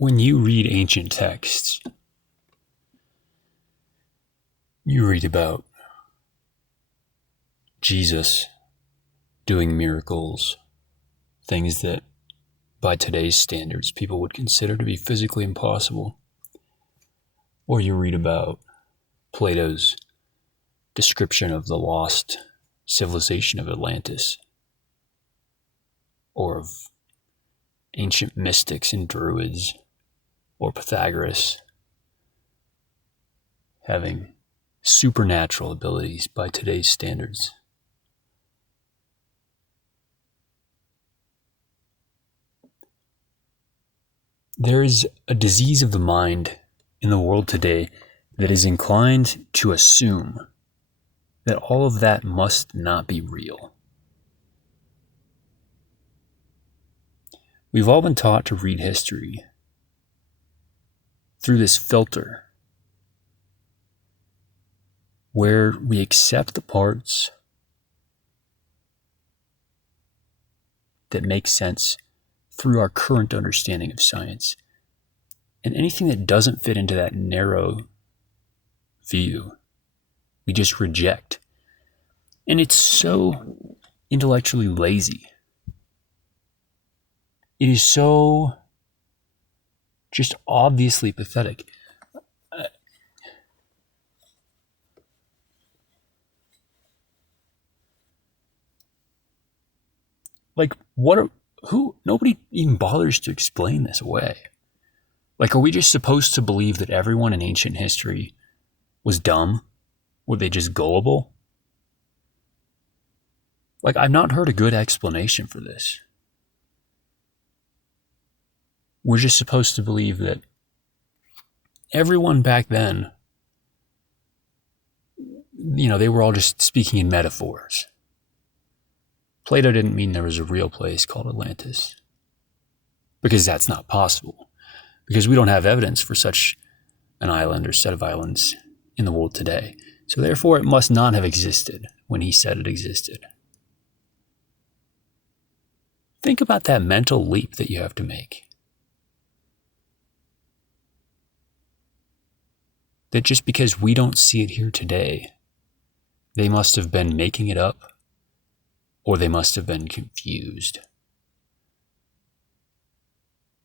When you read ancient texts, you read about Jesus doing miracles, things that by today's standards people would consider to be physically impossible. Or you read about Plato's description of the lost civilization of Atlantis, or of ancient mystics and druids, or Pythagoras having supernatural abilities by today's standards. There is a disease of the mind in the world today that is inclined to assume that all of that must not be real. We've all been taught to read history through this filter where we accept the parts that make sense through our current understanding of science. And anything that doesn't fit into that narrow view, we just reject. And it's so intellectually lazy. It is so just obviously pathetic. Nobody even bothers to explain this away. Are we just supposed to believe that everyone in ancient history was dumb? Were they just gullible? I've not heard a good explanation for this. We're just supposed to believe that everyone back then, they were all just speaking in metaphors. Plato didn't mean there was a real place called Atlantis, because that's not possible, because we don't have evidence for such an island or set of islands in the world today. So therefore, it must not have existed when he said it existed. Think about that mental leap that you have to make. That just because we don't see it here today, they must have been making it up, or they must have been confused.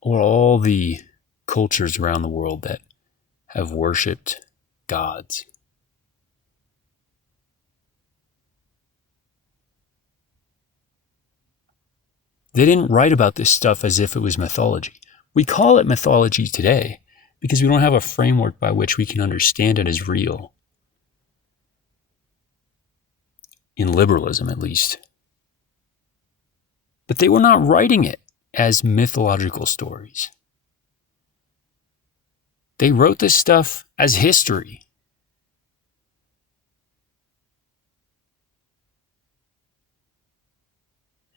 Or all the cultures around the world that have worshipped gods. They didn't write about this stuff as if it was mythology. We call it mythology today because we don't have a framework by which we can understand it as real. In liberalism, at least. But they were not writing it as mythological stories. They wrote this stuff as history.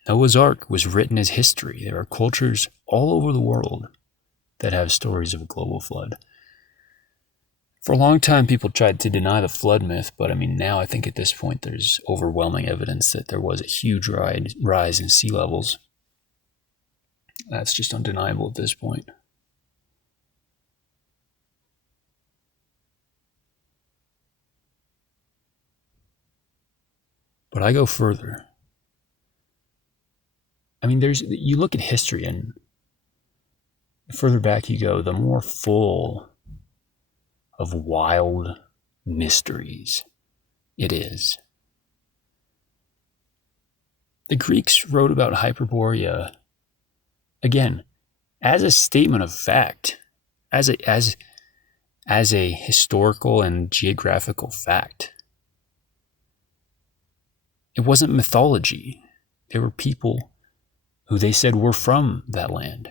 Noah's Ark was written as history. There are cultures all over the world that have stories of a global flood. For a long time, people tried to deny the flood myth, but now I think at this point there's overwhelming evidence that there was a huge rise in sea levels. That's just undeniable at this point. But I go further. You look at history, and the further back you go, the more full of wild mysteries it is. The Greeks wrote about Hyperborea, again, as a statement of fact, as a historical and geographical fact. It wasn't mythology. There were people who they said were from that land.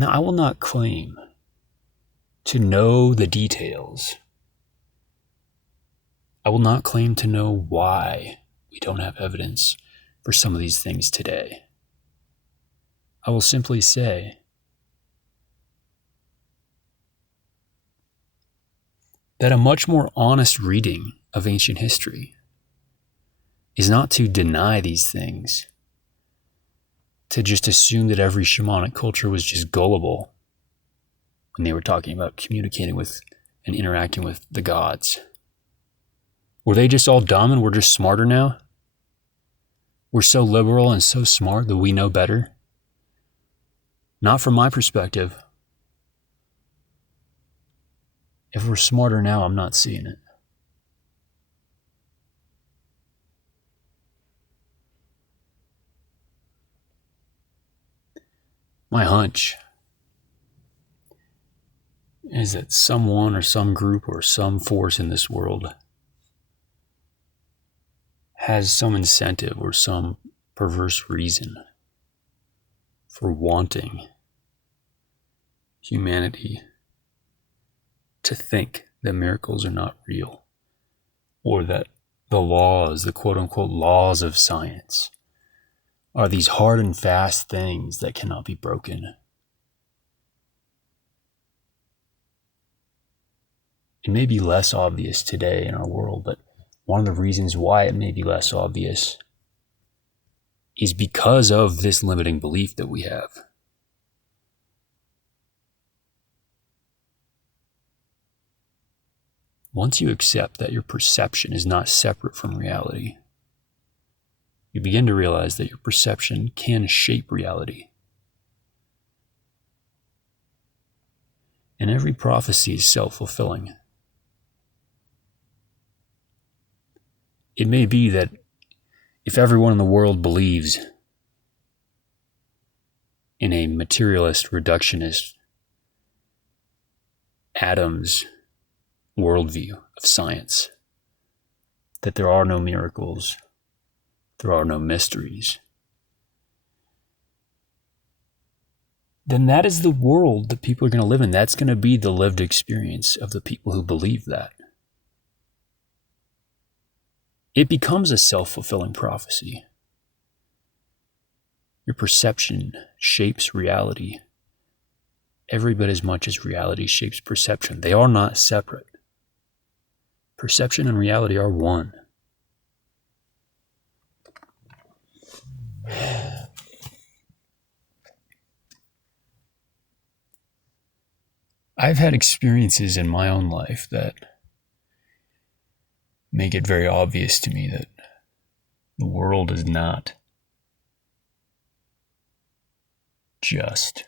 Now, I will not claim to know the details. I will not claim to know why we don't have evidence for some of these things today. I will simply say that a much more honest reading of ancient history is not to deny these things, to just assume that every shamanic culture was just gullible when they were talking about communicating with and interacting with the gods. Were they just all dumb and we're just smarter now? We're so liberal and so smart that we know better? Not from my perspective. If we're smarter now, I'm not seeing it. My hunch is that someone or some group or some force in this world has some incentive or some perverse reason for wanting humanity to think that miracles are not real, or that the laws, the quote-unquote laws of science, are these hard and fast things that cannot be broken. It may be less obvious today in our world, but one of the reasons why it may be less obvious is because of this limiting belief that we have. Once you accept that your perception is not separate from reality, you begin to realize that your perception can shape reality. And every prophecy is self-fulfilling. It may be that if everyone in the world believes in a materialist, reductionist, Adam's worldview of science, that there are no miracles, there are no mysteries, then that is the world that people are going to live in. That's going to be the lived experience of the people who believe that. It becomes a self-fulfilling prophecy. Your perception shapes reality every bit as much as reality shapes perception. They are not separate. Perception and reality are one. I've had experiences in my own life that make it very obvious to me that the world is not just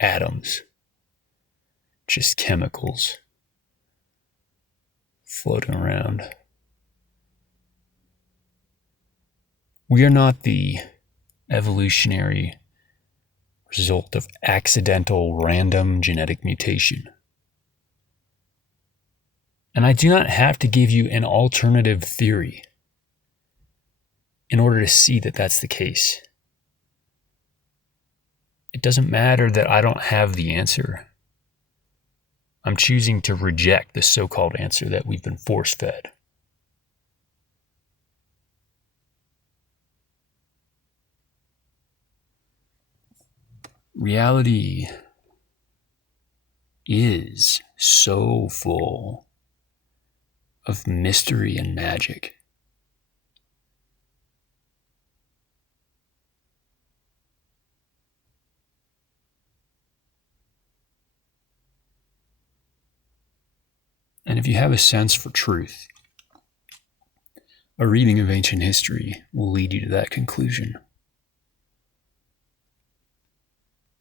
atoms, just chemicals floating around. We are not the evolutionary result of accidental, random genetic mutation. And I do not have to give you an alternative theory in order to see that that's the case. It doesn't matter that I don't have the answer. I'm choosing to reject the so-called answer that we've been force-fed. Reality is so full of mystery and magic. And if you have a sense for truth, a reading of ancient history will lead you to that conclusion.